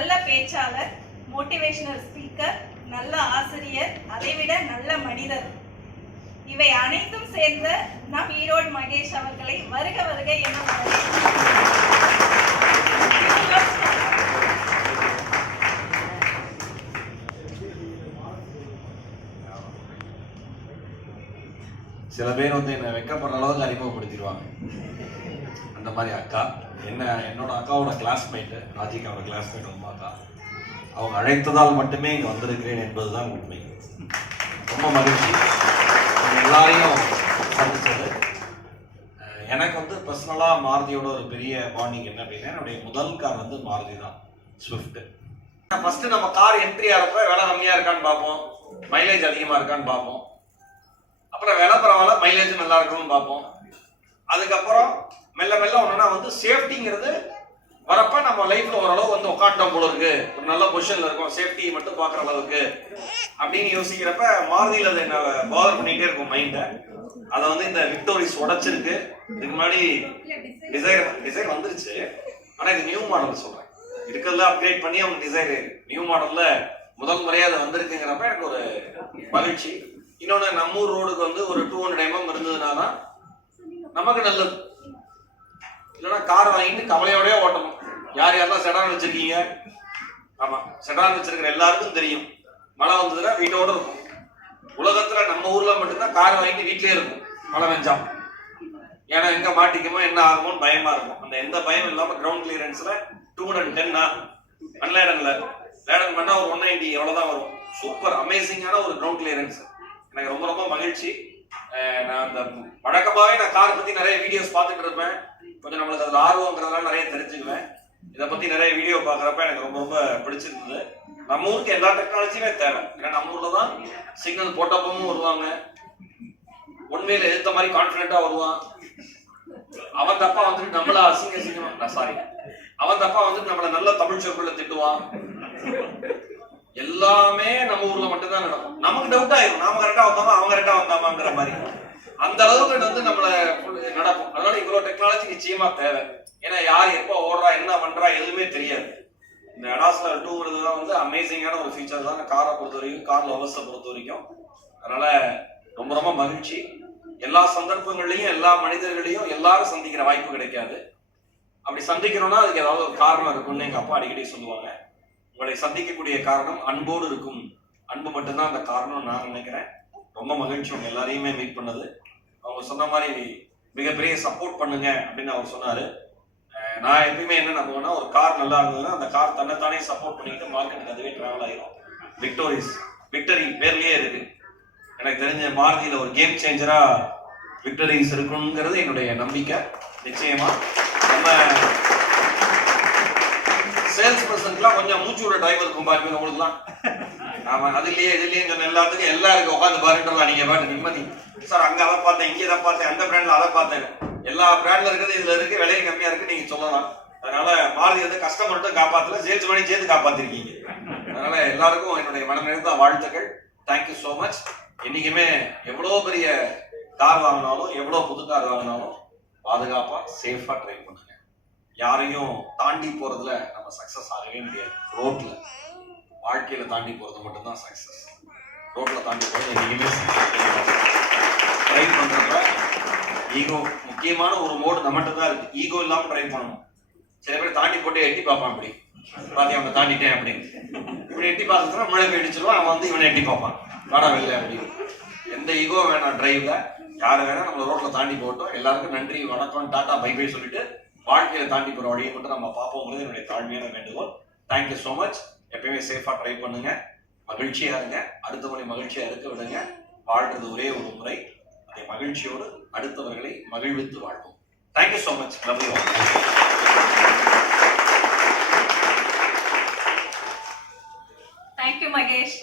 நல்ல பேச்சாளர், motivational speaker, நல்ல ஆசிரியர், அதைவிட நல்ல மனிதர். இவை அனைத்தும் சேர்ந்த நம் ஈரோடு மகேஷ் அவர்களை வருக வருக என சில பேர் வந்து என்னை வெக்கப்படுற அளவுக்கு அறிமுகப்படுத்திடுவாங்க. அந்த மாதிரி அக்கா என்னோட அக்காவோட கிளாஸ்மேட்டு, ராஜிகாவோட கிளாஸ்மேட் உமா அக்கா. அவங்க அழைத்ததால் மட்டுமே இங்கே வந்திருக்கிறேன் என்பதுதான் உண்மை. ரொம்ப மகிழ்ச்சி எல்லாரையும் சந்திச்சது. எனக்கு வந்து பர்சனலாக மாருதியோட ஒரு பெரிய பாண்டிங் என்ன அப்படின்னா, என்னுடைய முதல் கார் வந்து மாருதி தான், ஸ்விஃப்ட். ஃபர்ஸ்ட் நம்ம கார் என்ட்ரி ஆகிறப்ப விலை கம்மியாக இருக்கான்னு பார்ப்போம், மைலேஜ் அதிகமாக இருக்கான்னு பார்ப்போம். அப்புறம் விலை பரவாயில்ல, மைலேஜ் நல்லா இருக்கணும்னு பார்ப்போம். அதுக்கப்புறம் மெல்ல மெல்ல ஒன்றுனா வந்து சேஃப்டிங்கிறது வரப்ப நம்ம லைஃப்ல ஓரளவு வந்து உட்காந்துட்டோம் போல இருக்கு, ஒரு நல்ல பொசிஷன்ல இருக்கும், சேஃப்டி மட்டும் பார்க்குற அளவுக்கு அப்படின்னு யோசிக்கிறப்ப மாருதியில் அதை என்ன பாதர் பண்ணிகிட்டே இருக்கும் மைண்டை. அதை வந்து இந்த விக்டோரிஸ் உடைச்சிருக்கு. இதுக்கு முன்னாடி டிசைர் வந்துருச்சு, ஆனால் இது நியூ மாடல் சொல்கிறேன். இருக்கிறதுல அப்கிரேட் பண்ணி அவங்க டிசைர் நியூ மாடல்ல முதல் முறையாக அது வந்திருக்குங்கிறப்ப எனக்கு ஒரு மகிழ்ச்சி. இன்னொன்று, நம்ம ஊர் ரோடுக்கு வந்து ஒரு 200 mm இருந்ததுனா தான் நமக்கு நல்லது. இல்லைன்னா கார் வாங்கிட்டு கவலையோடய ஓட்டணும். யார் யாரெல்லாம் செடான் வச்சிருக்கீங்க? ஆமாம், செடான் வச்சிருக்கிற எல்லாருக்கும் தெரியும், மழை வந்ததுன்னா வீட்டோட இருக்கும். உலகத்துல நம்ம ஊர்ல மட்டும்தான் கார் வாங்கிட்டு வீட்லயே இருக்கும் மழை வெஞ்சா. ஏன்னா எங்க மாட்டிக்குமோ என்ன ஆகுமோன்னு பயமா இருக்கும். அந்த எந்த பயம் இல்லாம கிரவுண்ட் கிளியரன்ஸ்ல 210 அன்லேடன்ல லேடன் பண்ணா ஒரு 190 எவ்வளவுதான் வரும். சூப்பர் அமேசிங்கான ஒரு கிரவுண்ட் கிளியரன்ஸ். எனக்கு ரொம்ப ரொம்ப மகிழ்ச்சி. நான் அந்த வழக்கமாவே நான் கார் பத்தி நிறைய வீடியோஸ் பார்த்துட்டு இருப்பேன். கொஞ்சம் நம்மளுக்கு அதுல ஆர்வங்கிறதுனால நிறைய தெரிஞ்சுக்குவேன். இதை பத்தி நிறைய வீடியோ பாக்குறப்ப எனக்கு ரொம்ப ரொம்ப பிடிச்சிருந்தது. நம்ம ஊருக்கு எல்லா டெக்னாலஜியுமே தேவை. ஏன்னா நம்ம ஊர்ல தான் சிக்னல் போட்டப்பமும் வருவாங்க, உண்மையில எதிர்த்த மாதிரி கான்பிடண்டா வருவான். அவன் தப்பா வந்துட்டு நம்மள அவன் தப்பா வந்துட்டு நம்மள நல்ல தமிழ் சொற்களை திட்டுவான். எல்லாமே நம்ம ஊர்ல மட்டும்தான் நடக்கும். நமக்கு டவுட் ஆயிரும், நாம கரெக்டா வந்தாமா அவங்க கரெக்டா வந்தாமாங்கிற மாதிரி. அந்த அளவுக்கு வந்து நம்மள நடக்கும். அதனால இவ்வளவு டெக்னாலஜி நிச்சயமா தேவை. ஏன்னா யார் எப்போ ஓடுறா என்ன பண்றா எதுவுமே தெரியாது. இந்த அடாஸ்ல 2 தான் வந்து அமேசிங்கான ஒரு ஃபீச்சர் தான் காரை பொறுத்த வரைக்கும், கார் லவர்ஸை பொறுத்த வரைக்கும். அதனால ரொம்ப ரொம்ப மகிழ்ச்சி. எல்லா சந்தர்ப்பங்கள்லையும் எல்லா மனிதர்களையும் எல்லாரும் சந்திக்கிற வாய்ப்பு கிடைக்காது. அப்படி சந்திக்கணும்னா அதுக்கு ஏதாவது ஒரு காரணம் இருக்கும்னு எங்க அப்பா அடிக்கடி சொல்லுவாங்க. உங்களை சந்திக்கக்கூடிய காரணம் அன்போடு இருக்கும். அன்பு மட்டும்தான் அந்த காரணம் நான் நினைக்கிறேன். ரொம்ப மகிழ்ச்சி உங்க எல்லாரையுமே மீட் பண்ணது. அவங்க சொன்ன மாதிரி மிகப்பெரிய சப்போர்ட் பண்ணுங்க அப்படின்னு அவர் சொன்னாரு. நான் எப்பயுமே என்ன நம்புவேன்னா, ஒரு கார் நல்லா இருந்ததுன்னா அந்த கார் தன்னைத்தானே சப்போர்ட் பண்ணிட்டு மார்க்கெட்டுக்கு அதுவே டிராவல் ஆயிரும். விக்டரி பேர்லயே இருக்கு. எனக்கு தெரிஞ்ச மாருதியில ஒரு கேம் சேஞ்சரா விக்டரிஸ் இருக்குங்கிறது என்னுடைய நம்பிக்கை. நிச்சயமா நம்ம சேல்ஸ் பர்சன்ட்லாம் கொஞ்சம் மூச்சு விட டிரைவர் இருக்கும் பாருங்க உங்களுக்குலாம். ஆமா, அதுலயே சொன்ன எல்லாத்துக்கும் எல்லாருக்கும் உட்காந்து பாருன்றலாம். நீங்க பாட்டு நிம்மதி சார், அங்க அதை பார்த்தேன், இங்கே அதை பார்த்தேன், அந்த பிராண்ட்ல அதை பார்த்தேன், எல்லா பிராண்ட்ல இருக்கிறது இதுல இருக்கு, விலையும் கம்மியா இருக்கு நீங்க சொல்லலாம். அதனால மாருதி வந்து கஸ்டமர்கிட்ட காப்பாத்தல, சேல்ஸ் பண்ணி சேர்த்து காப்பாத்திருக்கீங்க. அதனால எல்லாருக்கும் என்னுடைய மனநிறைந்த வாழ்த்துக்கள். Thank you so much. என்னைக்குமே எவ்வளவு பெரிய கார் வாங்கினாலும், எவ்வளவு புது கார் வாங்கினாலும் பாதுகாப்பா சேஃபா டிரைவ் பண்ணுங்க. யாரையும் தாண்டி போறதுல நம்ம சக்சஸ் ஆகவே முடியாது. ரோட்ல வாழ்க்கையில தாண்டி போறது மட்டும்தான் சக்சஸ். ரோட்ல தாண்டி போறது என்னைக்குமே டிரைவ் பண்றப்ப ஈகோ முக்கியமான ஒரு மோடு நம்மகிட்ட தான் இருக்கு. ஈகோ இல்லாம டிரைவ் பண்ணணும். சில பேர் தாண்டி போட்டு எட்டி பார்ப்பான், அப்படி பாத்தி அவனை தாண்டிட்டேன் அப்படின்னு. இப்படி எட்டி பார்த்துனா மழை போயிடுச்சிருவான், அவன் வந்து இவனை எட்டி பார்ப்பான், வாடா வெளில அப்படின்னு. எந்த ஈகோ வேணாம் டிரைவ்ல. யாரு வேணா நம்மள ரோட்ல தாண்டி போட்டோம். எல்லாருக்கும் நன்றி, வணக்கம், டாடா, பை பை சொல்லிட்டு வாழ்க்கையில தாண்டி போற வழியை மட்டும் நம்ம பார்ப்போங்கிறது என்னுடைய தாழ்மையான வேண்டுகோள். Thank you so much. எப்பயுமே சேஃபா ட்ரை பண்ணுங்க, மகிழ்ச்சியா இருங்க, அடுத்தவங்களை மகிழ்ச்சியா இருக்க விடுங்க. வாழ்றது ஒரே ஒரு முறை. அதை மகிழ்ச்சியோடு அடுத்தவர்களை மகிழ்வித்து வாழ்வோம். Thank you so much. Love you all. Thank you Mahesh.